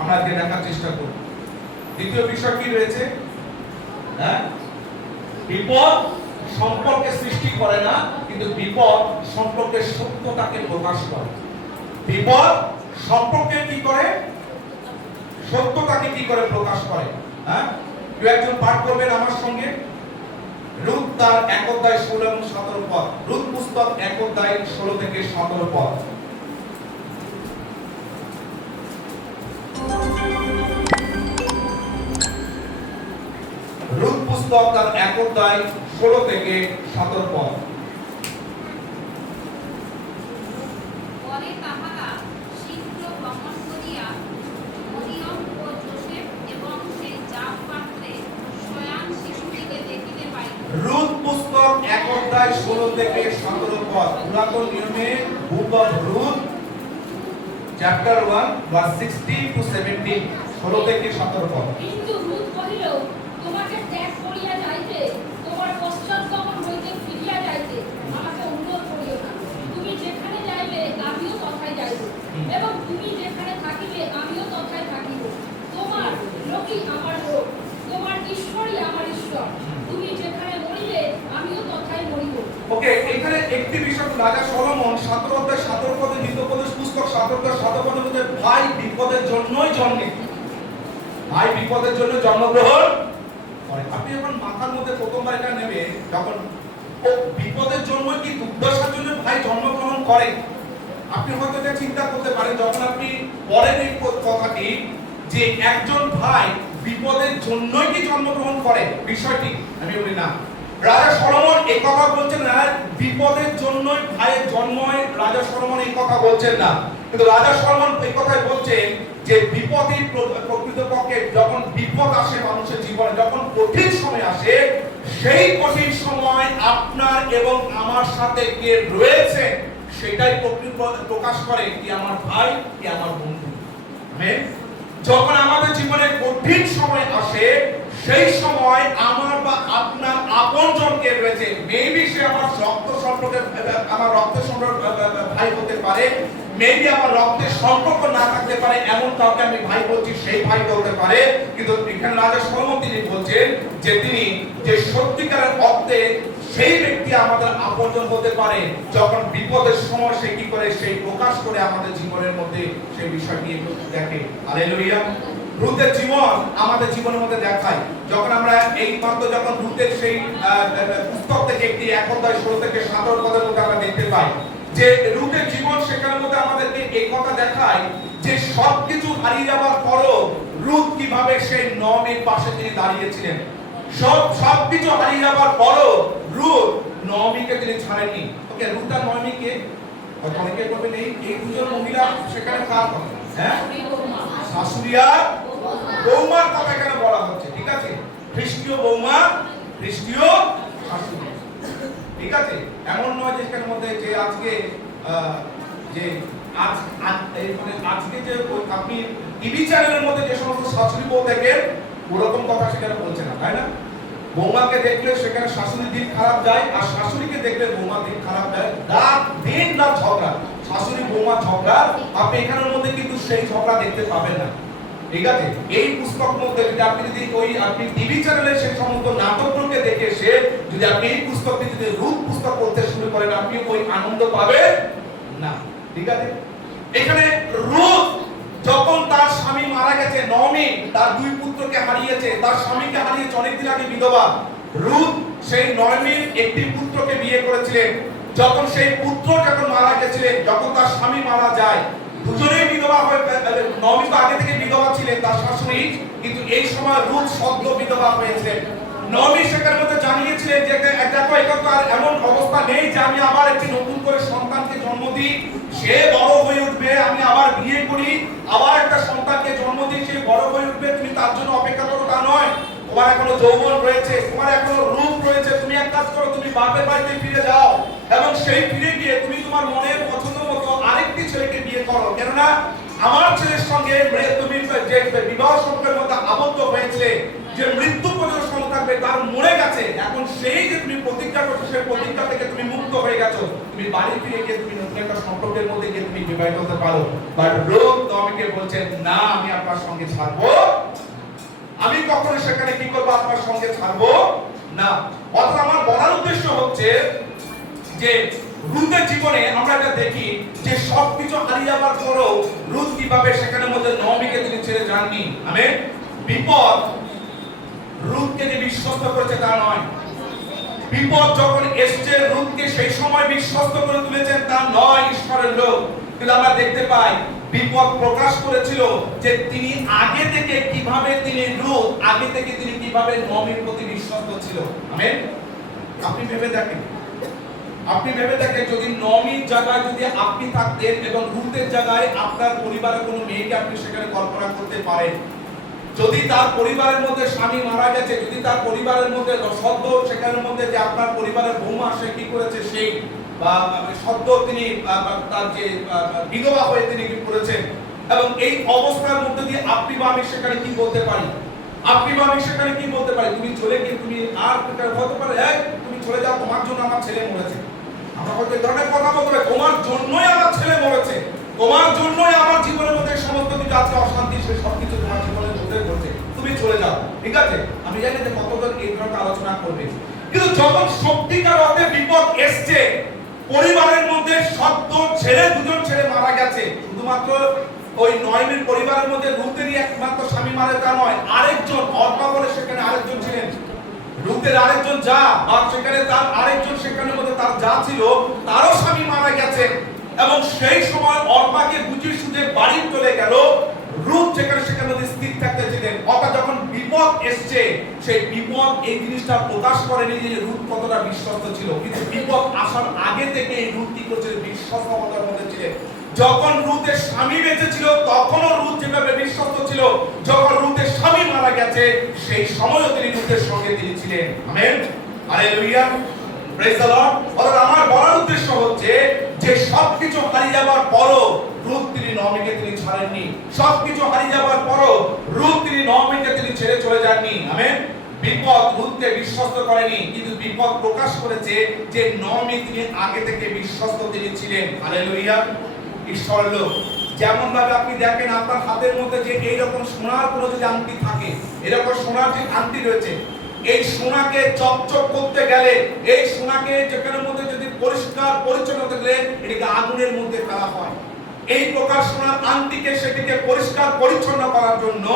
আমরা আজকে দেখার চেষ্টা করব। দ্বিতীয় বিষয় কি রয়েছে? হ্যাঁ, বিপদ সম্পর্কে সৃষ্টি করে না, কিন্তু বিপদ সম্পর্কে সত্যতাকে প্রকাশ করে। বিপদ সম্পর্কে কি করে? সত্যতাকে কি করে প্রকাশ করে? হ্যাঁ, কেউ একজন পাঠ করবেন আমার সঙ্গে রূৎ তার 1 অধ্যায় 16 এবং 17 পদ। রূৎ পুস্তক 1 অধ্যায় 16 থেকে 17 পদ। রূৎ পুস্তক তার 1 অধ্যায় 16 থেকে 17 পদ। পরে তাহারা শীঘ্র ভ্রমণ করিয়া মরিয়ম ও যোসেফ এবং সেই জাম পাত্রে শয়ান শিশুটিকে দেখিতে পাইল। রূৎ পুস্তক 1 অধ্যায় 16 থেকে 17 পদ। পুরাতন নিয়মে book of Ruth chapter 1 verse 16 to 17, 16 থেকে 17 পদ। কিন্তু রূৎ কহিল, তোমাকে ত্যাগ করিয়া যাইতে, তোমার পশ্চাৎগমন হইতে ফিরিয়া যাইতে আমাকে অনুরোধ করিও না। তুমি যেখানে যাইবে আমিও তথায় যাইব, এবং তুমি যেখানে থাকিবে আমিও তথায় থাকিব। তোমার লোকই আমার লোক, তোমার ঈশ্বরই আমার ঈশ্বর। তুমি যেখানে মরিবে আমিও তথায় মরিব। ওকে, এখানে একটি বিষয় রাজা সলোমন 17 অধ্যায় 17 পদে হিতোপদেশ পুস্তক 17 অধ্যায় 17 পদে বলছে ভাই বিপদের জন্যই জন্মে, ভাই বিপদের জন্য জন্মগ্রহণ করে। আপনি যখন মাথার মধ্যে প্রথমবার এটা নেবে, যখন ও বিপদের জন্য কি দুর্দশার জন্য ভাই জন্মগ্রহণ করে, আপনি হয়তো এটা চিন্তা করতে পারেন যখন আপনি পড়েন এই কথাটি যে একজন ভাই বিপদের জন্যই কি জন্মগ্রহণ করে, বিষয়টি আমি বলি না। রাজা সলোমন এই কথা বলছেন না বিপদের জন্যই ভাইয়ের জন্ম হয়, রাজা সলোমন এই কথা বলছেন না। কিন্তু রাজা সলোমন এই কথাই বলছেন যে বিপদই প্রকৃতপক্ষে যখন বিপদ আসে মানুষের জীবনে, যখন কঠিন সময় আসে, সেই কঠিন সময় আপনার এবং আমার সাথে কে রয়েছে সেটাই প্রকাশ করে কি আমার ভাই কি আমার বন্ধু। আমেন। যখন আমাদের জীবনে কঠিন সময় আসে সেই সময় আমার বা আপনার আপনজন কে রয়েছে, মেবি সে আমার রক্ত সম্পর্কে আমার রক্তের সম্পর্ক ভাই হতে পারে, মেবি আমার রক্তের সম্পর্ক না থাকতে পারে, এমন কাউকে আমি ভাই বলছি সেই ভাই হতে পারে। কিন্তু এখানে রাজা সলোমন তিনি বলছেন যে তিনি যে সত্যিকারের অর্থে সেই ব্যক্তি আমাদের আপনজন হতে পারে যখন বিপদের সময় সে কি করে সেই প্রকাশ করে আমাদের জীবনের মধ্যে সেই বিষয়টি দেখে। হালেলুয়া। রূতের জীবন আমাদের জীবনের মধ্যে দেখায়। যখন আমরা এই মাত্র যখন রূতের সেই পুস্তক থেকে একটি 1 অধ্যায় 16 থেকে 17 পদের মধ্যে আমরা দেখতে পাই যে রূতের জীবন সেখানের মধ্যে আমাদেরকে এই কথা দেখায় যে সবকিছু হারিয়ে যাওয়ার পরও রূত কিভাবে সেই নওমীর পাশে তিনি দাঁড়িয়েছিলেন। সবকিছু হারিয়ে যাওয়ার পরও রূত নওমীকে তিনি ছাড়েননি। ওকে, রূত আর নওমীকে অনেকে বলবেন এই দুজন মহিলা সেখানে কার কথা? হ্যাঁ, শাশুড়ি আর বৌমার কথা এখানে বলা হচ্ছে। ঠিক আছে, খ্রিস্টীয় বৌমা, খ্রিস্টীয় শাশুড়ি। ঠিক আছে, এমন নয় যে এখানের মধ্যে যে আজকে যে আজকে যে আপনি টিভি চ্যানেলের মধ্যে যে সমস্ত শাশুড়ি বউ দেখেন ওরকম কথা সেখানে বলছে না, তাই না? বৌমাকে দেখলে সেখানে শাশুড়ির দিন খারাপ যায়, আর শাশুড়িকে দেখলে বৌমার দিন খারাপ যায়। দিন রাত ঝগড়া, শাশুড়ি বৌমা ঝগড়া। আপনি এখানের মধ্যে কিন্তু সেই ঝগড়া দেখতে পাবেন না। ঠিক আছে, এই পুস্তক মধ্যে যদি আপনি আপনি টিভি চ্যানেলে সেই সমস্ত নাটকগুলোকে দেখে এসে যদি আপনি এই পুস্তকটি যদি রূপ পুস্তক পড়তে শুরু করেন আপনি ওই আনন্দ পাবেন না। ঠিক আছে, এখানে রূপ যখন তার স্বামী মারা গেছে, নওমী তার 2 পুত্রকে হারিয়েছে, তার স্বামীকে হারিয়েছে, অনেকদিন আগে বিধবা। রূত সেই নওমীর একটি পুত্রকে বিয়ে করেছিলেন। যখন সেই পুত্র যখন মারা গেছিলেন, যখন তার স্বামী মারা যায়, দুজনেই বিধবা হয়ে, নওমী তো আগে থেকে বিধবা ছিলেন তার শাশুড়ি, কিন্তু এই সময় রূত সদ্য বিধবা হয়েছিলেন। নওমী সেখানের মধ্যে জানিয়েছিলেন যে দেখো এটা তো আর এমন অবস্থা নেই যে আমি আবার একটি নতুন করে সন্তানকে জন্ম দিই, সে বড় হয়ে উঠবে, আমি আবার বিয়ে করি, আবার একটা সন্তানকে জন্ম দিই, সে বড় হয়ে উঠবে, তুমি তার জন্য অপেক্ষা করো তা নয়। তোমার এখনো যৌবন রয়েছে, তোমার এখনো রূপ রয়েছে, তুমি এক কাজ করো, তুমি বাপের বাড়িতে ফিরে যাও এবং সেই ফিরে গিয়ে তুমি তোমার মনের পছন্দ মতো আরেকটি ছেলেকে বিয়ে করো। কেননা আমার ছেলের সঙ্গে তুমি যে বিবাহ সম্পর্কের মধ্যে আবদ্ধ হয়েছে, যে মৃত্যু পর্যন্ত সঙ্গে থাকবে, তার মরে গেছে। এখন সেই যে তুমি প্রতিজ্ঞা করছো, সেই প্রতিজ্ঞা থেকে তুমি মুক্ত হয়ে গেছো, তুমি বাড়ি ফিরে গিয়ে তুমি নতুন একটা সম্পর্কের মধ্যে গিয়ে তুমি বিবাহিত হতে পারো। বাট রূপ নবীকে বলছেন, না, আমি আপনার সঙ্গে ছাড়বো, আমি কখনো সেখানে কি করবো, আপনার সঙ্গে ছাড়বো না। অর্থাৎ আমার বলার উদ্দেশ্য হচ্ছে যে রুথের জীবনে আমরা এটা দেখি যে সবকিছু হারিয়ে যাবার পরও রুথ কিভাবে সেখানে মধ্যে নবীকে তিনি ছেড়ে যাননি। আমেন। বিপদ রুথকে যে বিশ্বস্ত করেছে তা নয়, বিপদ যখন এসছে রুথকে সেই সময় বিশ্বস্ত করে তুলেছেন তা নয় ঈশ্বরের লোক। কিন্তু আমরা দেখতে পাই বিপদ প্রকাশ করেছিল যে তিনি আগে থেকে কিভাবে তিনি রুথ আগে থেকে তিনি কিভাবে নবীর প্রতি বিশ্বস্ত ছিল। আমেন। আপনি ভেবে দেখেন, আপনি ভেবে দেখেন যদি নবীর জায়গায় যদি আপনি থাকতেন এবং রুথের জায়গায় আপনার পরিবারের কোনো মেয়েকে আপনি সেখানে কল্পনা করতে পারেন, যদি তার পরিবারের মধ্যে স্বামী মারা গেছে, যদি তার পরিবারের মধ্যে সদ্য সেখানের মধ্যে যে আপনার পরিবারের বৌমা সে কি করেছে সেই বা সদ্য তিনি তার যে বিধবা হয়ে তিনি কি করেছেন, এবং এই অবস্থার মধ্যে দিয়ে আপনি বা আমি সেখানে কি বলতে পারি, আপনি বা আমি সেখানে কি বলতে পারি, তুমি চলে গিয়ে তুমি আর হতে পারে তুমি চলে যাও, তোমার জন্য আমার ছেলে মরেছে। আমরা হয়তো এই ধরনের কথা বলতে পারি, তোমার জন্যই আমার ছেলে মরেছে, তোমার জন্যই আমার জীবনের মধ্যে সমস্ত কিছু আজকে অশান্তি, সে সবকিছু তোমার জীবনের মধ্যে ঘটছে, তুমি চলে যাও। ঠিক আছে, আমি জানি যে কতজন এই ধরনের আলোচনা করবে, কিন্তু যখন সত্যিকার অর্থে বিপদ এসছে, পরিবারের মধ্যে সদ্য ছেলে দুজন ছেলে মারা গেছে, শুধুমাত্র ওই নয়মির পরিবারের মধ্যে রুথেরই একমাত্র স্বামী মারা তা নয়, আরেকজন অর্পা বলে সেখানে আরেকজন ছিলেন, রুথের আরেকজন যা বা সেখানে তার আরেকজন সেখানে মধ্যে তার যা ছিল তারও স্বামী মারা গেছে। এবং সেই সময় অর্পাকে বুঝিয়ে সুঝে বাড়ি চলে গেল, রুথ সেখানে মধ্যে স্থির থাকতে ছিলেন। অর্থাৎ যখন বিপদ এসছে, সেই বিপদ এই জিনিসটা প্রকাশ করেনি যে রুথ কতটা বিশ্বস্ত ছিল, কিন্তু বিপদ আসার আগে থেকে এই রুথ কি করছে, বিশ্বস্ততার মধ্যে ছিলেন। যখন রুথের স্বামী বেঁচে ছিল তখনও রুথ যেভাবে বিশ্বস্ত ছিল, যখন রুথের স্বামী মারা গেছে সেই সময়ও তিনি রুথের সঙ্গে তিনি ছিলেন। Amen, hallelujah, praise the Lord. অর্থাৎ আমার বলার উদ্দেশ্য হচ্ছে যে সবকিছু হারিয়ে যাবার পরও রুথ তিনি নবীকে তিনি ছাড়েননি, সবকিছু হারিয়ে যাবার পরও রুথ তিনি নবীকে তিনি ছেড়ে চলে যাননি। আমেন। বিপদ রুথকে বিশ্বস্ত করেনি, কিন্তু বিপদ প্রকাশ করেছে যে নবী তিনি আগে থেকে বিশ্বস্ত তিনি ছিলেন। হালেলুয়া, ঈশ্বরের লোক। যেমন ভাবে আপনি দেখেন আপনার হাতের মধ্যে যে এইরকম সোনার কোনো যদি আংটি থাকে, এরকম সোনার যে আংটি রয়েছে, এই সোনাকে চকচক করতে গেলে, এই সোনাকে যেখানের মধ্যে যদি পরিষ্কার পরিচ্ছন্ন করতে গেলে এটাকে আগুনের মধ্যে ফেলা হয়। এই প্রকার সোনার আংটিকে সেটিকে পরিষ্কার পরিচ্ছন্ন করার জন্য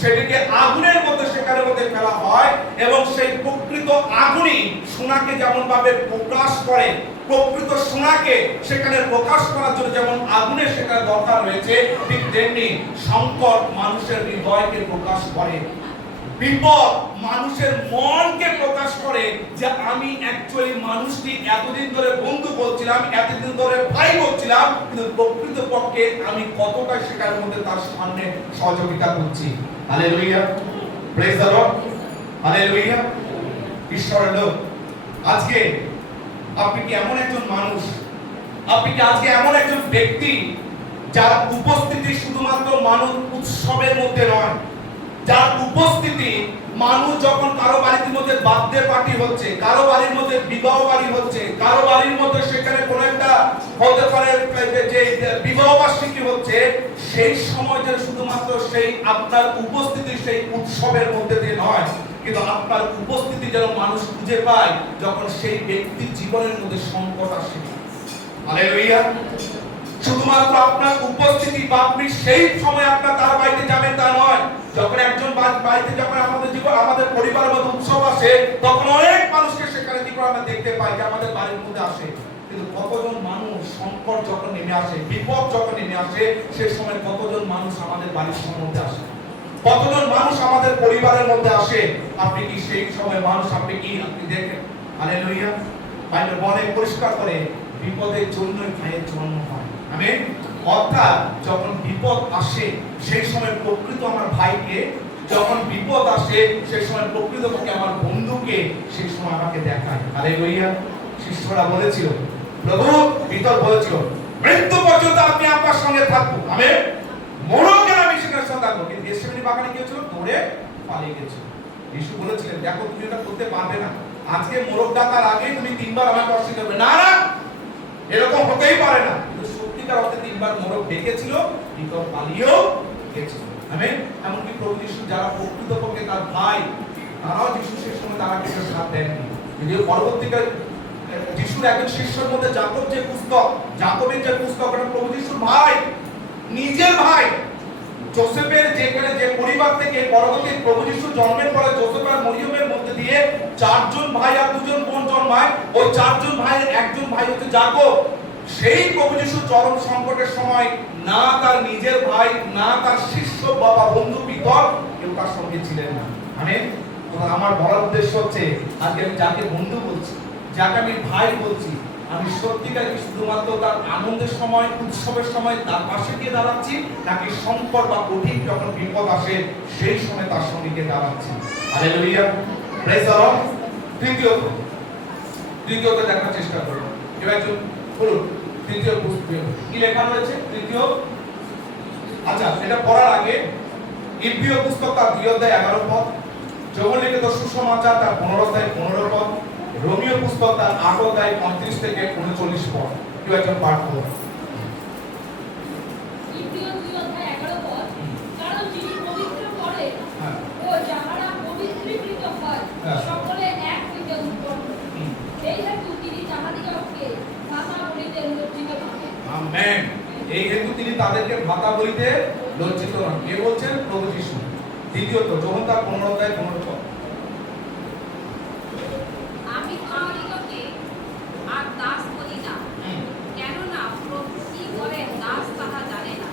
সেটিকে আগুনের মধ্যে সেখানের মধ্যে ফেলা হয়, এবং সেই প্রকৃত আগুনই সোনাকে যেমন ভাবে প্রকাশ করে, প্রকৃত সোনাকে সেখানে প্রকাশ করার জন্য যেমন আগুনের সেখানে দরকার রয়েছে, ঠিক তেমনি সংকট মানুষের হৃদয়কে প্রকাশ করে, বিপদ মানুষের মনকে প্রকাশ করে যে আমি অ্যাকচুয়ালি মানুষটি এতদিন ধরে বন্ধু বলছিলাম, এতদিন ধরে ভাই বলছিলাম, কিন্তু প্রকৃত পক্ষে আমি কতটা সেটার মধ্যে তার সামনে সহযোগিতা করছি। Hallelujah, praise the Lord, hallelujah, ঈশ্বরের লোক। আজকে আপনি কি এমন একজন মানুষ, আপনি কি আজকে এমন একজন ব্যক্তি যার উপস্থিতি শুধুমাত্র মানুষ উৎসবের মধ্যে নয়, যার উপস্থিতি মানুষ যখন কারো বাড়ির মধ্যে বার্থডে পার্টি হচ্ছে, কারো বাড়ির মধ্যে বিবাহ বাড়ি হচ্ছে, কারো বাড়ির মধ্যে সেখানে কোনো একটা হতে পারে যে বিবাহ বার্ষিকী হচ্ছে, সেই সময় যে শুধুমাত্র সেই আপনার উপস্থিতি সেই উৎসবের মধ্যে দিয়ে নয়, কিন্তু আপনার উপস্থিতি যেন মানুষ খুঁজে পায় যখন সেই ব্যক্তির জীবনের মধ্যে সংকট আসে। হালেলুয়া। শুধুমাত্র আপনার উপস্থিতি বা আপনি সেই সময় আপনার তার বাড়িতে যাবেন তা নয়, যখন একজন বাড়িতে যখন আমাদের জীবন আমাদের পরিবারের মধ্যে উৎসব আসে তখন অনেক মানুষকে সেখানে কি করে আমরা দেখতে পাই যে আমাদের বাড়ির মধ্যে আসে, কিন্তু কতজন মানুষ সংকট যখন নেমে আসে, বিপদ যখন নেমে আসে, সেই সময় কতজন মানুষ আমাদের বাড়ির মধ্যে আসে, কতজন মানুষ আমাদের পরিবারের মধ্যে আসে, আপনি কি সেই সময় মানুষ আপনি দেখেন? হালেলুয়া। বাইবেল বলে পরিষ্কার করে বিপদের জন্যই ভাইয়ের জন্ম হয়। আমেন। অর্থাৎ যখন বিপদ আসে সেই সময় প্রকৃত আমার ভাইকে, যখন বিপদ আসে সেই সময় প্রকৃত পক্ষে আমার বন্ধুকে সেই সময় আমাকে দেখায়। হালেলুয়া। শিষ্যরা বলেছিল, প্রভু পিতর বলেছিল মৃত্যু পর্যন্ত আপনি আপনার সঙ্গে থাকবো, আমেন, মরণকালে আমি সেখানে সঙ্গে থাকবো। কিন্তু গেতসেমানি বাগানে কি হয়েছিল? দৌড়ে পালিয়ে গেছিল। যিশু বলেছিলেন, দেখো তুমি এটা করতে পারবে না, আজকে মোরগ ডাকার আগে তুমি 3 বার আমাকে অস্বীকার করবে। না না, এরকম হতেই পারে না। কিন্তু সত্যিকার অর্থে 3 বার মোরগ ডেকেছিল, ভিতর পালিয়েও গেছিল। আমেন। এমনকি প্রভু যিশু যারা প্রকৃতপক্ষে তার ভাই, তারাও যিশু সেই সময় তারা কিছু সাথ দেননি। যদিও পরবর্তীকালে যিশুর একজন শিষ্যের মধ্যে যাকব যে পুস্তক, যাকবের যে পুস্তক, এটা প্রভু যিশুর ভাই, নিজের ভাই। যোসেফের যেখানে যে পরিবার থেকে পরবর্তী প্রভু যিশু জন্মের পরে যোসেফ আর মরিয়মের মধ্যে দিয়ে 4 জন ভাই আর 2 জন বোন জন্মায়। ওই 4 জন ভাইয়ের একজন ভাই হচ্ছে যাকব। সেই প্রভু যিশু চরম সংকটের সময় না তার নিজের ভাই, না তার শিষ্য বাবা, বন্ধু, পিতর কেউ তার সঙ্গে ছিলেন না। আমেন। আমার বলার উদ্দেশ্য হচ্ছে, আজকে আমি যাকে বন্ধু বলছি, যাকে আমি ভাই বলছি, আমি সত্যিকার কি শুধুমাত্র তার আনন্দের সময়, উৎসবের সময় তার পাশে গিয়ে দাঁড়াচ্ছি, নাকি সংকট বা কঠিন যখন বিপদ আসে সেই সময় তার সঙ্গে গিয়ে দাঁড়াচ্ছি? Hallelujah, praise the Lord. তৃতীয়ত দেখার চেষ্টা করুন। এবার একজন বলুন, তৃতীয় পুস্তকে কি লেখা রয়েছে? তৃতীয়, আচ্ছা এটা পড়ার আগে ইব্রিয় পুস্তক তার 2 অধ্যায় 11 পদ, যোহন লিখিত সুসমাচার তার 15 অধ্যায় 15 পদ, রোমীয় পুস্তক তার 8 অধ্যায় 35 থেকে 39 পদ। কেউ একজন পাঠ করুন। ইব্রিয় 2 অধ্যায় 11 পদ, কারণ যিনি পবিত্র করেন ও যাহারা পবিত্রীকৃত হয় সকলে এক হইতে উৎপন্ন, এই হেতু তিনি তাহাদিগকে ভাষা বলিতে লজ্জিত নহেন। আমেন। এই হেতু তিনি তাদেরকে ভাতা বলিতে লজ্জিত নন। কে বলছেন? প্রভু যিশু। দ্বিতীয়ত, যোহন তার 15 অধ্যায় 15 পদ, আমি তোমাদিগকে আর দাস বলি না, কেননা প্রভু কি করেন দাস তাহা জানে না।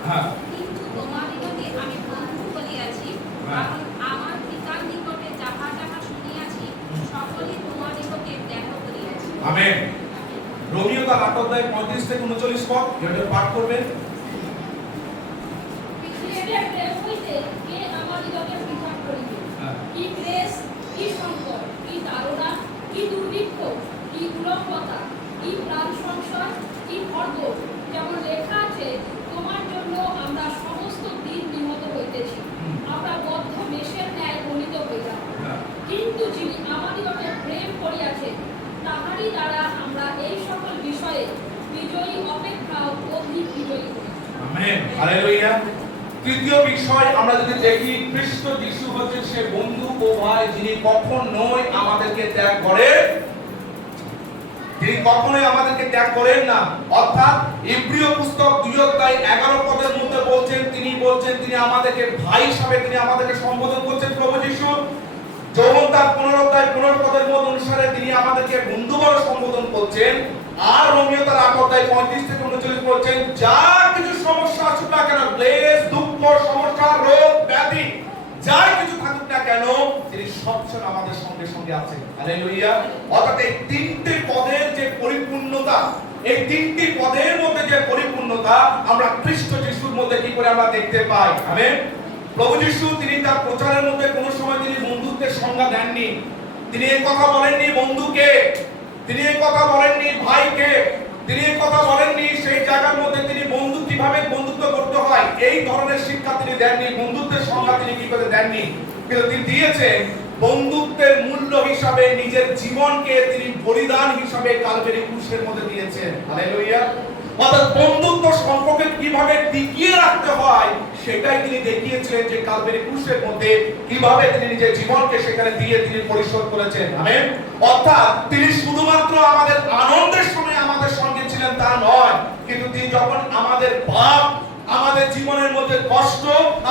কিন্তু তোমাদিগকে আমি বন্ধু বলিয়াছি, কারণ আমার পিতার নিকটে যাহা যাহা শুনিয়াছি সকলই তোমাদিগকে দেখা করিয়াছি। আমেন। রোমীয় তার 8 অধ্যায় 35 থেকে 39 পদ, এটা পাঠ করবেন। পৃথিবীর প্রেম হইতে কে আমাদিগকে পৃথক করিবে? কি ক্লেশ, কি সংকট, কি তাড়না, কি দুর্ভিক্ষ, কি উলঙ্ঘতা, কি প্রাণ সংশয়, কি খড়গ, যেমন লেখা আছে, তোমার জন্য আমরা সমস্ত দিন নিহত হইতেছি, আমরা বদ্ধ মেষের ন্যায় গণিত হইলাম। কিন্তু যিনি আমাদিগকে প্রেম করিয়াছেন, তাহারই দ্বারা আমরা এই সকল বিষয়ে বিজয়ী অপেক্ষা অধিক বিজয়ী হই। আমেন। হালেলুয়া। তৃতীয় বিষয় আমরা যদি দেখি, খ্রিস্ট যিশু হচ্ছেন সে বন্ধু ও ভাই যিনি কখনোই আমাদেরকে ত্যাগ করেন, তিনি কখনোই আমাদেরকে ত্যাগ করেন না। অর্থাৎ ইব্রিয় পুস্তক 2 অধ্যায় 11 পদের মধ্যে বলছেন, তিনি আমাদেরকে ভাই হিসাবে তিনি আমাদেরকে সম্বোধন করছেন প্রভু যিশু। যোহন তার 15 অধ্যায় 15 পদের মত অনুসারে তিনি আমাদেরকে বন্ধু বলে সম্বোধন করছেন। আর রোমীয় তার 8 অধ্যায় 35 থেকে 39 বলছেন, যা কিছু সমস্যা আসুক না কেন, ক্লেশ, দুঃখ, সমস্যা, রোগ, ব্যাধি, যাই কিছু থাকুক না কেন, তিনি সবসময় আমাদের সঙ্গে সঙ্গে আছেন। হালেলুয়া। অর্থাৎ এই 3টি পদের যে পরিপূর্ণতা, এই 3টি পদের মধ্যে যে পরিপূর্ণতা আমরা খ্রিস্ট যিশুর মধ্যে কি করে আমরা দেখতে পাই। আমেন। প্রভু যিশু তিনি তার প্রচারের মধ্যে কোনো সময় তিনি বন্ধুত্বের সংজ্ঞা দেননি। তিনি এই কথা বলেননি বন্ধুকে, তিনি এই কথা বলেননি ভাইকে, তিনি এই কথা বলেননি সেই জায়গার মধ্যে তিনি বন্ধু কিভাবে বন্ধুত্ব করতে হয় এই ধরনের শিক্ষা তিনি দেননি, বন্ধুত্বের সংজ্ঞা তিনি কি করে দেননি। কিন্তু তিনি দিয়েছেন বন্ধুত্বের মূল্য হিসাবে নিজের জীবনকে তিনি বলিদান হিসাবে কালভারি ক্রুশের মধ্যে দিয়েছেন। হালেলুয়া। অর্থাৎ বন্ধুত্ব সম্পর্কে কিভাবে টিকিয়ে রাখতে হয় সেটাই তিনি দেখিয়েছিলেন যে কালভারি ক্রুশের মধ্যে কিভাবে তিনি নিজের জীবনকে সেখানে দিয়ে তিনি পরিশোধ করেছেন। আমেন। অর্থাৎ তিনি শুধুমাত্র আমাদের আনন্দের সময় আমাদের সঙ্গে ছিলেন তা নয়, কিন্তু তিনি যখন আমাদের পাপ, আমাদের জীবনের মধ্যে কষ্ট,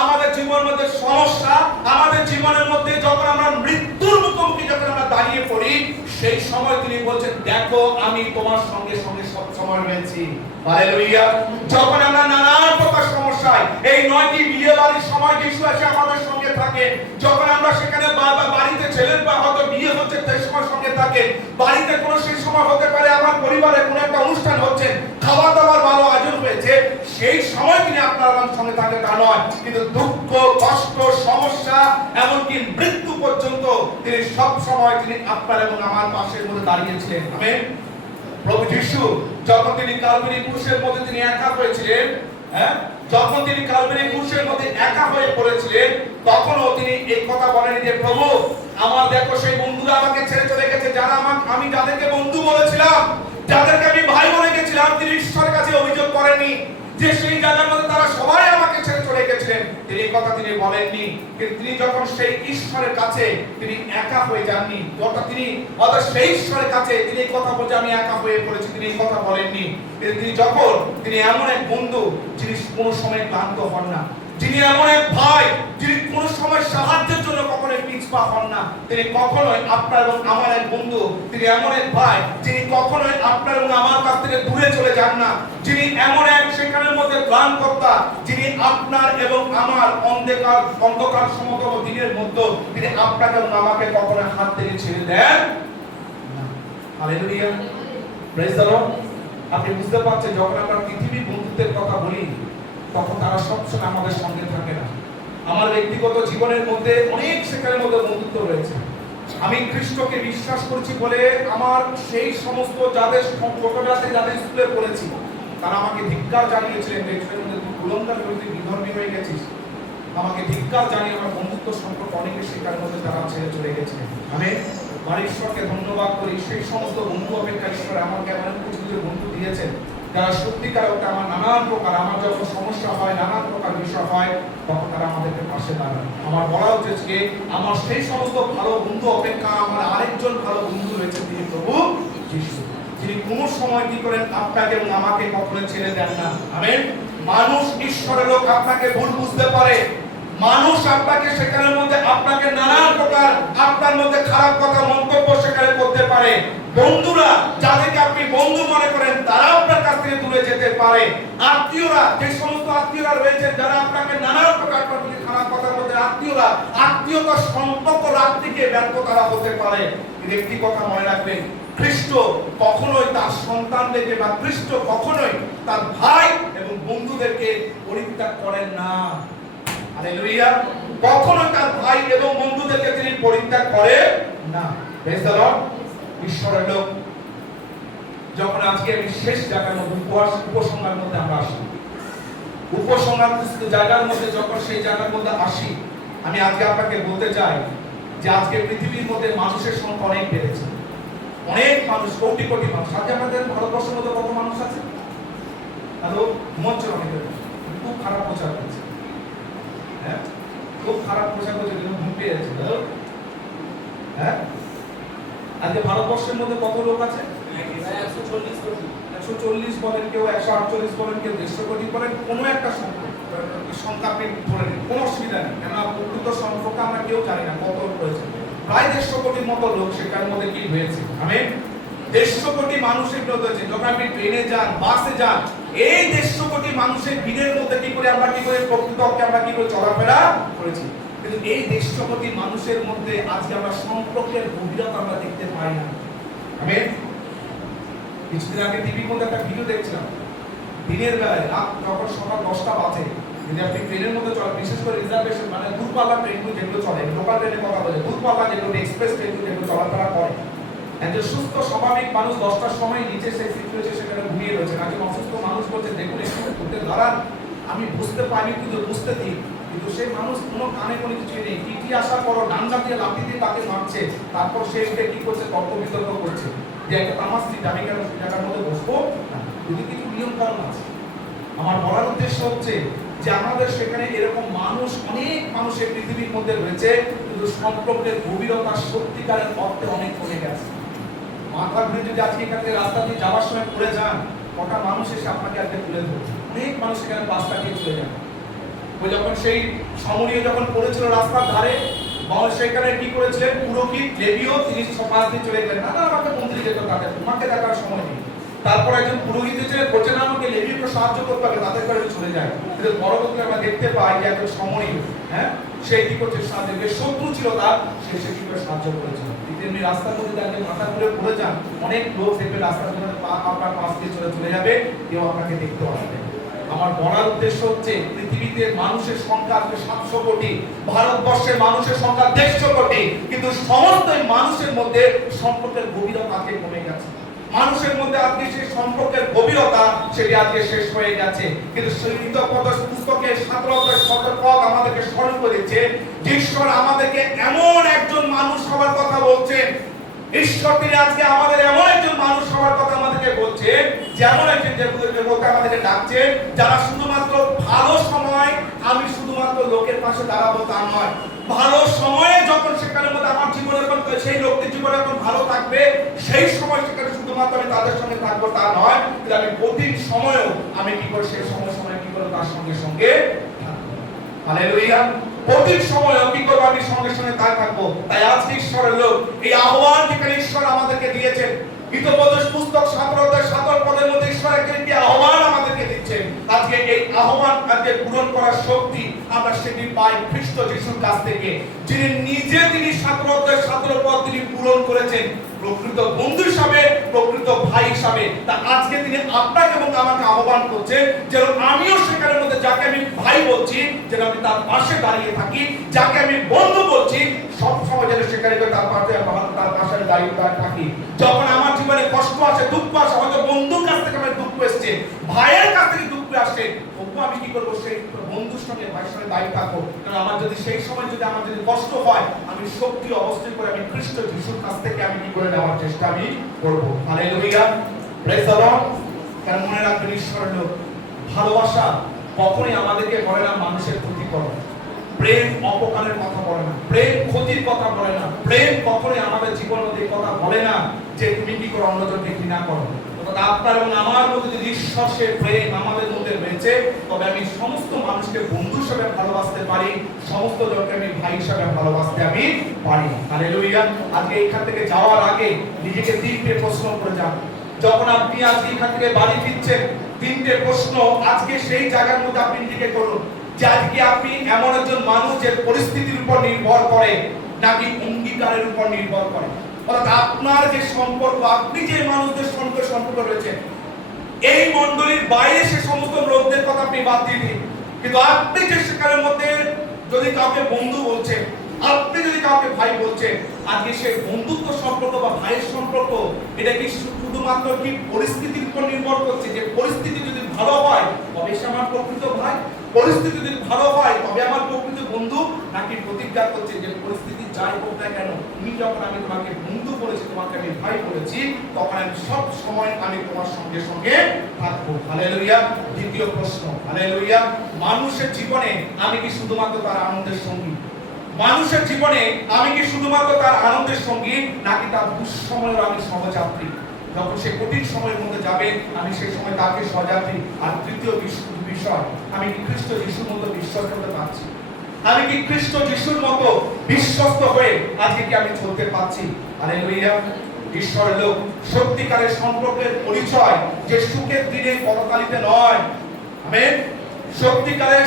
আমাদের জীবনের মধ্যে সমস্যা, আমাদের জীবনের মধ্যে যখন আমরা মৃত্যুর মুখোমুখি যখন আমরা দাঁড়িয়ে পড়ি, সেই সময় তিনি বলছেন, দেখো আমি তোমার সঙ্গে সঙ্গে সব সময় রয়েছি। হালেলুয়া। যখন আমরা নানান প্রকার সমস্যায়, এই 9টি বিয়ে বাড়ির সময় যিশু এসে আমাদের সঙ্গে থাকে, যখন আমরা সেখানে বাড়িতে ছেলের বা হয়তো বিয়ে হচ্ছে সেই সময় সঙ্গে থাকে, বাড়িতে কোনো সেই সময় হতে পারে আমার পরিবারে কোনো একটা অনুষ্ঠান হচ্ছে, খাবার দাবার ভালো আয়োজন হয়েছে, সেই সময় তিনি আপনার আমার সঙ্গে থাকে তা নয়, কিন্তু দুঃখ, কষ্ট, সমস্যা, এমনকি মৃত্যু পর্যন্ত তিনি সব সময় তিনি আপনার এবং আমার পাশের মধ্যে দাঁড়িয়েছিলেন। আমেন। প্রভু যিশু যখন তিনি কালভারি ক্রুশের মধ্যে তিনি একা হয়েছিলেন, যখন তিনি কালভারি ক্রুশের মধ্যে একা হয়ে পড়েছিলেন, তখনও তিনি এই কথা বলেন যে প্রভু আমার দেখো সেই বন্ধুরা আমাকে ছেড়ে চলে গেছে, যারা আমি যাদেরকে বন্ধু বলেছিলাম, যাদেরকে আমি ভাই বলে গেছিলাম, তিনি ঈশ্বরের কাছে অভিযোগ করেননি যে সেই জায়গার মধ্যে তারা সবাই আমাকে ছেড়ে চলে গেছিলেন। তিনি এই কথা তিনি বলেননি, কিন্তু তিনি যখন সেই ঈশ্বরের কাছে তিনি একা হয়ে যাননি, অর্থাৎ সেই ঈশ্বরের কাছে তিনি এই কথা বলছে আমি একা হয়ে পড়েছি, তিনি এই কথা বলেননি। তিনি যখন তিনি এমন এক বন্ধু যিনি কোনো সময় ক্লান্ত হন না, যিনি এমন এক ভাই যিনি কোন সময় সাহায্যের জন্য কখনোই পিছপা হন না, তিনি কখনোই আপনার এবং আমার এক বন্ধু, তিনি এমন এক ভাই যিনি কখনোই আপনার এবং আমার কাছ থেকে দূরে চলে যান না, যিনি এমন এক সেখানের মধ্যে ত্রাণকর্তা, যিনি আপনার এবং আমার অন্ধকার সমতল দিনের মধ্যে তিনি আপনাকে এবং আমাকে কখনো হাত থেকে ছেড়ে দেন না। Hallelujah, praise the Lord. আপনি বুঝতে পারছেন, যখন আমরা পৃথিবীর বন্ধুত্বের কথা বলি তখন তারা সবসময় আমাদের সঙ্গে থাকে না। আমার ব্যক্তিগত জীবনের মধ্যে অনেক সেখানের মধ্যে বন্ধুত্ব রয়েছে। আমি খ্রিস্টকে বিশ্বাস করছি বলে আমার সেই সমস্ত যাদের ছোটবেলাতে যাদের স্কুলে পড়েছি তারা আমাকে ধিক্কার জানিয়েছিলেন, দেখছিলেন যে তুই কুলঙ্গার হয়ে তুই বিধর্মী হয়ে গেছিস, আমাকে ধিক্কার জানিয়ে আমার বন্ধুত্ব সম্পর্ক অনেকের সেখানের মধ্যে তারা ছেড়ে চলে গেছিলেন। আমি আমার ঈশ্বরকে ধন্যবাদ করি, সেই সমস্ত বন্ধু অপেক্ষা ঈশ্বর আমাকে এমন কিছু কিছু বন্ধু দিয়েছেন যারা সত্যিকার অর্থে আমার নানান প্রকার, আমার যখন সমস্যা হয়, নানান প্রকার বিষয় হয়, তখন তারা আমাদেরকে পাশে দাঁড়ান। আমার বলা উচিত যে আমার সেই সমস্ত ভালো বন্ধু অপেক্ষা আমার আরেকজন ভালো বন্ধু রয়েছে, তিনি প্রভু যিশু, যিনি কোনো সময় কি করেন আপনাকে এবং আমাকে কখনো ছেড়ে দেন না। আমেন। মানুষ ঈশ্বরের লোক আপনাকে ভুল বুঝতে পারে, মানুষ আপনাকে সেখানের মধ্যে আপনাকে নানান প্রকার আপনার মধ্যে খারাপ কথা মন্তব্য সেখানে করতে পারে। বন্ধুরা যাদেরকে আপনি বন্ধু মনে করেন তারা আপনার কাছ থেকে দূরে যেতে পারে। আত্মীয়রা, যে সমস্ত আত্মীয়রা রয়েছেন যারা আপনাকে নানান প্রকার খারাপ কথা বলতে, আত্মীয়তার সম্পর্ক রাখতে গিয়ে ব্যর্থ তারা হতে পারে। কিন্তু একটি কথা মনে রাখবেন, খ্রিস্ট কখনোই তার সন্তানদেরকে বা খ্রিস্ট কখনোই তার ভাই এবং বন্ধুদেরকে পরিত্যাগ করেন না। হালেলুয়া। কখনো তার ভাই এবং বন্ধুদেরকে তিনি পরিত্যাগ করেন না। Praise the Lord. ঈশ্বরের লোক, যখন আজকে আমি শেষ জায়গার মধ্যে উপসংহার মধ্যে আমরা আসি, উপসংহার জায়গার মধ্যে যখন সেই জায়গার মধ্যে আসি, আমি আজকে আপনাকে বলতে চাই যে আজকে পৃথিবীর মধ্যে মানুষের সংখ্যা অনেক বেড়েছে, অনেক মানুষ, কোটি কোটি মানুষ। আজকে আমাদের ভারতবর্ষের মধ্যে কত মানুষ আছে? হ্যালো, মঞ্চ অনেকের খুব খারাপ প্রচার করছে, হ্যাঁ খুব খারাপ পোশাক হচ্ছে, ঘুম পেয়ে যাচ্ছে। হ্যাঁ, আজকে ভারতবর্ষের মধ্যে কত লোক আছে? 140 কোটি। 140 বলেন, কেউ 148 বলেন, কেউ 150 কোটি বলেন, কোনো একটা সংখ্যা আপনি ধরে নিন, কোনো অসুবিধা নেই। কেন প্রকৃত সংখ্যা আমরা কেউ জানি না কত রয়েছে। প্রায় 150 কোটির মতো লোক সেখানে মধ্যে কি হয়েছে। আমেন। 150 কোটি মানুষের ভিড় হয়েছে। যখন আপনি ট্রেনে যান, বাসে যান, এই 150 কোটি মানুষের ভিড়ের মধ্যে কি করে আমরা কি করে প্রকৃতকে আমরা কি করে চলাফেরা করেছি। কিন্তু এই 150 কোটি মানুষের মধ্যে আজকে আমরা সম্পর্কের গভীরতা আমরা দেখতে পাই না। আমেন। কিছুদিন আগে টিভির মধ্যে একটা ভিডিও দেখছিলাম, দিনের বেলায় রাত যখন সকাল 10টা বাজে, যদি আপনি ট্রেনের মধ্যে চলেন, বিশেষ করে রিজার্ভেশন মানে দূরপাল্লা ট্রেনগুলো যেগুলো চলে, লোকাল ট্রেনের কথা বলে, দূরপাল্লা যেগুলো এক্সপ্রেস ট্রেনগুলো যেগুলো চলাফেরা করে, একজন সুস্থ স্বাভাবিক মানুষ 10টার সময় নিচে সেই সিট রয়েছে সেখানে ঘুমিয়ে রয়েছে। একজন অসুস্থ মানুষ বলছে দেখুন একটু ঘুরতে দাঁড়ান, আমি বুঝতে পারি কিন্তু বুঝতে দিই। কিন্তু সেই মানুষ কোনো কানে কোনো কিছু নেই, টিটি আসার পর ডান্ডা দিয়ে লাঠি দিয়ে তাকে মারছে, তারপর সে উঠে কি করছে, তর্ক বিতর্ক করছে যে একটা আমার সিট, আমি কেন সেই জায়গার মধ্যে বসবো না, যদি কিছু নিয়ম কারণ আছে। আমার বলার উদ্দেশ্য হচ্ছে যে আমাদের সেখানে এরকম মানুষ, অনেক মানুষের পৃথিবীর মধ্যে রয়েছে, কিন্তু সম্পর্কের গভীরতা সত্যিকারের অর্থে অনেক কমে গেছে। মাথা ঘুরে যদি আজকে এখান থেকে রাস্তা দিয়ে যাওয়ার সময় পড়ে যান, কটা মানুষ এসে আপনাকে আজকে তুলে ধরছে, অনেক মানুষ এখানে রাস্তা দিয়ে চলে যান। ওই যখন সেই সমরীয় যখন পড়েছিল রাস্তার ধারে, সেখানে কি করেছিলেন পুরোহিত লেবীয়, তিনি পাশ দিয়ে চলে গেলেন, না আমাকে মন্দিরে যেতে হবে, তোমাকে দেখার সময় নেই। তারপর একজন পুরোহিত ছিলেন, বলছে না আমাকে লেবীয়কে সাহায্য করতে হবে, তাদের কাছে চলে যায়। কিন্তু পরবর্তীতে আমরা দেখতে পাই যে একজন সমরীয়, হ্যাঁ সে কি করছে, সাহায্য, যে শত্রু ছিল তার, সে কি করে সাহায্য করেছিল। তেমনি রাস্তার মধ্যে দাঁড়িয়ে মাথা ঘুরে পড়ে যান, অনেক লোক দেখবে রাস্তার মধ্যে আপনার পাশ দিয়ে চলে যাবে, কেউ আপনাকে দেখতে আসবে। আমার বলার উদ্দেশ্য হচ্ছে পৃথিবীতে মানুষের সংখ্যা আজকে 700 কোটি, ভারতবর্ষের মানুষের সংখ্যা 150 কোটি, কিন্তু সমস্ত মানুষের মধ্যে সম্পর্কের গভীরতা আজকে কমে গেছে। মানুষের মধ্যে আজকে সেই সম্পর্কের গভীরতা সেটি আজকে শেষ হয়ে গেছে। কিন্তু পুস্তকের 17 আমাদেরকে স্মরণ করেছে যে ঈশ্বর আমাদেরকে এমন একজন মানুষ হওয়ার কথা বলছেন। ঈশ্বর তিনি আজকে আমাদের এমন একজন মানুষ হওয়ার কথা আমাদেরকে বলছে, যেমন একজন যে বলতে আমাদেরকে ডাকছে, যারা শুধুমাত্র ভালো সময় আমি শুধুমাত্র লোকের পাশে দাঁড়াবো তা নয়, ভালো সময়ে যখন সেখানের মধ্যে আমার জীবনে সেই লোকটির জীবনে এখন ভালো থাকবে, সেই সময় সেখানে শুধুমাত্র আমি তাদের সঙ্গে থাকবো তা নয়, কিন্তু আমি কঠিন সময়েও আমি কি করে সেই সময় কি করে তার সঙ্গে সঙ্গে থাকবো। হালেলুয়া। কঠিন সময়েও কি করবো, আমি সঙ্গে সঙ্গে তাই থাকবো। তাই আজকে ঈশ্বরের লোক এই আহ্বান যেখানে ঈশ্বর আমাদেরকে দিয়েছেন, হিতোপদেশ পুস্তক 17 অধ্যায় 17 পদের মধ্যে ঈশ্বর একটি আহ্বান আমাদেরকে দিচ্ছেন। আজকে এই আহ্বান আজকে পূরণ করার শক্তি আমরা সেটি পাই খ্রিস্ট যিশুর কাছ থেকে, যিনি নিজে তিনি 17 অধ্যায় 17 পদ তিনি পূরণ করেছেন প্রকৃত বন্ধু হিসাবে, প্রকৃত ভাই হিসাবে। তা আজকে তিনি আপনাকে এবং আমাকে আহ্বান করছেন যেন আমিও সেখানের মধ্যে যাকে আমি ভাই বলছি যেন আমি তার পাশে দাঁড়িয়ে থাকি, যাকে আমি বন্ধু বলছি সব সময় যেন সেখানে তার পাশে দাঁড়িয়ে থাকি। যখন আমার জীবনে কষ্ট আসে, দুঃখ আসে, হয়তো বন্ধুর কাছ থেকে আমার দুঃখ এসছে, ভাইয়ের কাছ থেকে দুঃখ আসছে, তবুও আমি কি করবো, সেই বন্ধুর সঙ্গে ভাইয়ের সঙ্গে দাঁড়িয়ে থাকবো। কারণ আমার যদি সেই সময় যদি আমার যদি কষ্ট হয়, আমি শক্তি অবস্থিত করে আমি খ্রিস্ট যিশুর কাছ থেকে আমি কি করে নেওয়ার চেষ্টা আমি করবো। Hallelujah, praise the Lord. কারণ মনে রাখবেন ঈশ্বরের লোক, ভালোবাসা কখনোই আমাদেরকে বলে না মানুষের ক্ষতি করো, প্রেম অপকারের কথা বলে না, প্রেম ক্ষতির কথা বলে না, প্রেম কখনোই আমাদের জীবন মধ্যে কথা বলে না যে তুমি কি করো অন্যজনকে ঘৃণা করো। আপনার এবং আমার মধ্যে যদি ঈশ্বরের প্রেম আমাদের মধ্যে রয়েছে, তবে আমি সমস্ত মানুষকে বন্ধু হিসেবে ভালোবাসতে পারি, সমস্ত জনকে আমি ভাই হিসেবে ভালোবাসতে আমি পারি। হালেলুয়া। আজকে এখান থেকে যাওয়ার আগে নিজেকে 3টে প্রশ্ন করে যান। যখন আপনি আজকে এখান থেকে বাড়ি ফিরছেন, 3টে প্রশ্ন আজকে সেই জায়গার মধ্যে আপনি নিজেকে করুন যে আজকে আপনি এমন একজন মানুষ যে পরিস্থিতির উপর নির্ভর করে নাকি অঙ্গীকারের উপর নির্ভর করে। অর্থাৎ আপনার যে সম্পর্ক, আপনি যে মানুষদের সঙ্গে সম্পর্ক রয়েছে, এই মণ্ডলীর বাইরে সে সমস্ত লোকদের কথা আপনি বাদ দিয়ে দিন, কিন্তু আপনি যে সেখানের মধ্যে যদি কাউকে বন্ধু বলছেন, আপনি যদি কাউকে ভাই বলছেন, আজকে সে বন্ধুত্ব সম্পর্ক বা ভাইয়ের সম্পর্ক এটা কি শুধুমাত্র কি পরিস্থিতির উপর নির্ভর করছে, যে পরিস্থিতি যদি ভালো হয় তবে সে আমার প্রকৃত ভাই, পরিস্থিতি যদি ভালো হয় তবে আমার প্রকৃত বন্ধু, নাকি প্রতিজ্ঞা করছে যে পরিস্থিতি যাই হোক না কেন, তুমি যখন আমি তোমাকে বন্ধু বলেছি, তোমাকে আমি ভাই বলেছি, তখন আমি সব সময় আমি তোমার সঙ্গে সঙ্গে থাকবো। হালেলুয়া। দ্বিতীয় প্রশ্ন, হালেলুয়া, মানুষের জীবনে আমি কি শুধুমাত্র তার আনন্দের সঙ্গী? মানুষের জীবনে আমি কি শুধুমাত্র তার আনন্দের সঙ্গী, নাকি তার দুঃসময়ের আমি সহযাত্রী? যখন সে কঠিন সময়ের মধ্যে যাবে আমি সেই সময় তাকে সহযাত্রী। আর তৃতীয় বিষয়, আমি কি খ্রিস্ট যিশুর মতো বিশ্বাস করতে পারছি? আমি কি খ্রিস্ট যিশুর মতো বিশ্বস্ত হয়ে আজকে কি আমি চলতে পারছি? হালেলুয়া। ঈশ্বরের লোক, সত্যিকারের সম্পর্কের পরিচয় যে সুখের দিনে করতালিতে নয়। আমেন। সত্যিকারের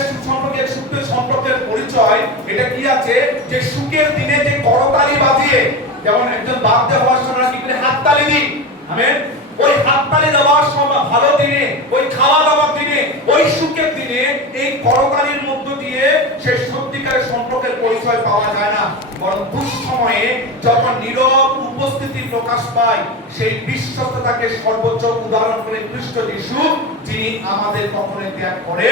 সম্পর্কের পরিচয় এটা কি আছে, যে সুখের দিনে যে করতালি বাজিয়ে, যেমন একজন বার্থডে হওয়ার সময় কি করে হাততালি দিই, আমেন, ওই হাততালি দেওয়ার সময় ভালো দিনে, ওই খাওয়া দাওয়ার দিনে, ওই সুখের দিনে এই করতালির মধ্য দিয়ে সেই সত্যিকারের সম্পর্কের পরিচয় পাওয়া যায় না, বরং দুঃসময়ে যখন নীরব উপস্থিতি প্রকাশ পায়, সেই বিশ্বস্ততাকে সর্বোচ্চ উদাহরণ করে খ্রিস্ট যিশু, যিনি আমাদের কখনোই ত্যাগ করে